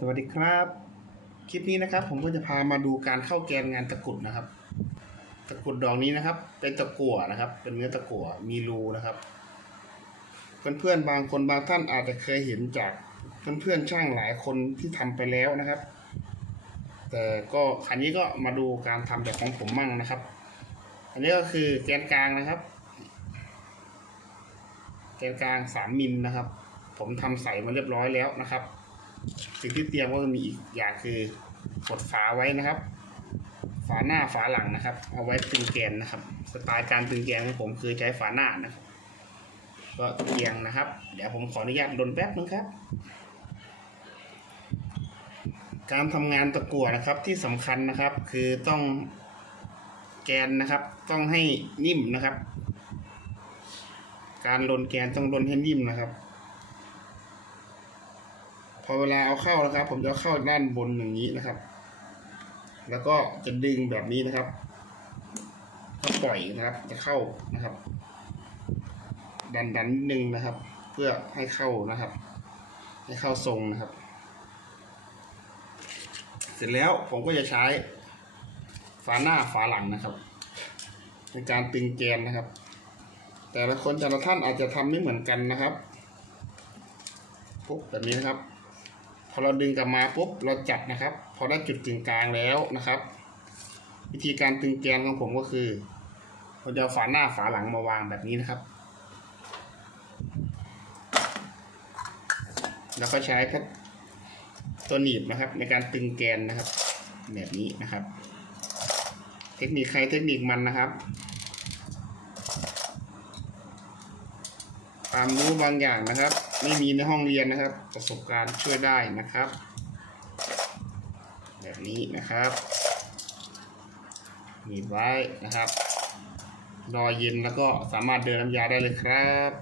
สวัสดีครับ คลิปนี้นะครับ ผมก็จะพามาดูการเข้าแกนงานตะกรุดนะครับ ตะกรุดดอกนี้นะครับ เป็นตะกั่วนะครับ เป็นเนื้อตะกั่วมีรูนะครับ เพื่อนๆบางคนบางท่านอาจจะเคยเห็นจากเพื่อนๆช่างหลายคนที่ทำไปแล้วนะครับ แต่ก็อันนี้ก็มาดูการทำแบบของผมมั่งนะครับ อันนี้ก็คือแกนกลางนะครับ แกนกลางสามมิลนะครับ ผมทำใส่มาเรียบร้อยแล้วนะครับ สิ่งที่เตรียมก็มีอีกอย่างคือกดฝาไว้นะครับ ฝาหน้าฝาหลังนะครับ เอาไว้ตึงแกนนะครับ สไตล์การตึงแกนของผมคือใช้ฝาหน้านะครับ ก็เอียงนะครับ เดี๋ยวผมขออนุญาตดนแป๊บนึงครับ การทำงานตะกั่วนะครับที่สำคัญนะครับ คือต้องแกนนะครับ ต้องให้นิ่มนะครับ การลนแกนต้องลนให้นิ่มนะครับ พอเวลาเอาเข้านะครับ ผมจะเข้าด้านบนอย่างนี้นะครับ แล้วก็จะดึงแบบนี้นะครับก็ปล่อยนะครับ จะเข้านะครับ ดันดันนึงนะครับ เพื่อให้เข้านะครับ ให้เข้าทรงนะครับ เสร็จแล้วผมก็จะใช้ฝาหน้าฝาหลังนะครับ ในการตึงแกนนะครับ แต่ละคนแต่ละท่านอาจจะทำไม่เหมือนกันนะครับปุ๊บแบบนี้นะครับ อเราดึงกลับมาปุ๊บเราจับนะครับ พอได้จุดกึ่งกลางแล้วนะครับ วิธีการตึงแกนของผมก็คือเราจะฝาหน้าฝาหลังมาวางแบบนี้นะครับ แล้วก็ใช้ตัวหนีบนะครับ ในการตึงแกนนะครับ แบบนี้นะครับ เทคนิคใครเทคนิคมันนะครับ ความรู้บางอย่างนะครับ ไม่มีในห้องเรียนนะครับ ประสบการณ์ช่วยได้นะครับ แบบนี้นะครับหนีบไว้นะครับ รอเย็นแล้วก็สามารถเดินน้ำยาได้เลยครับ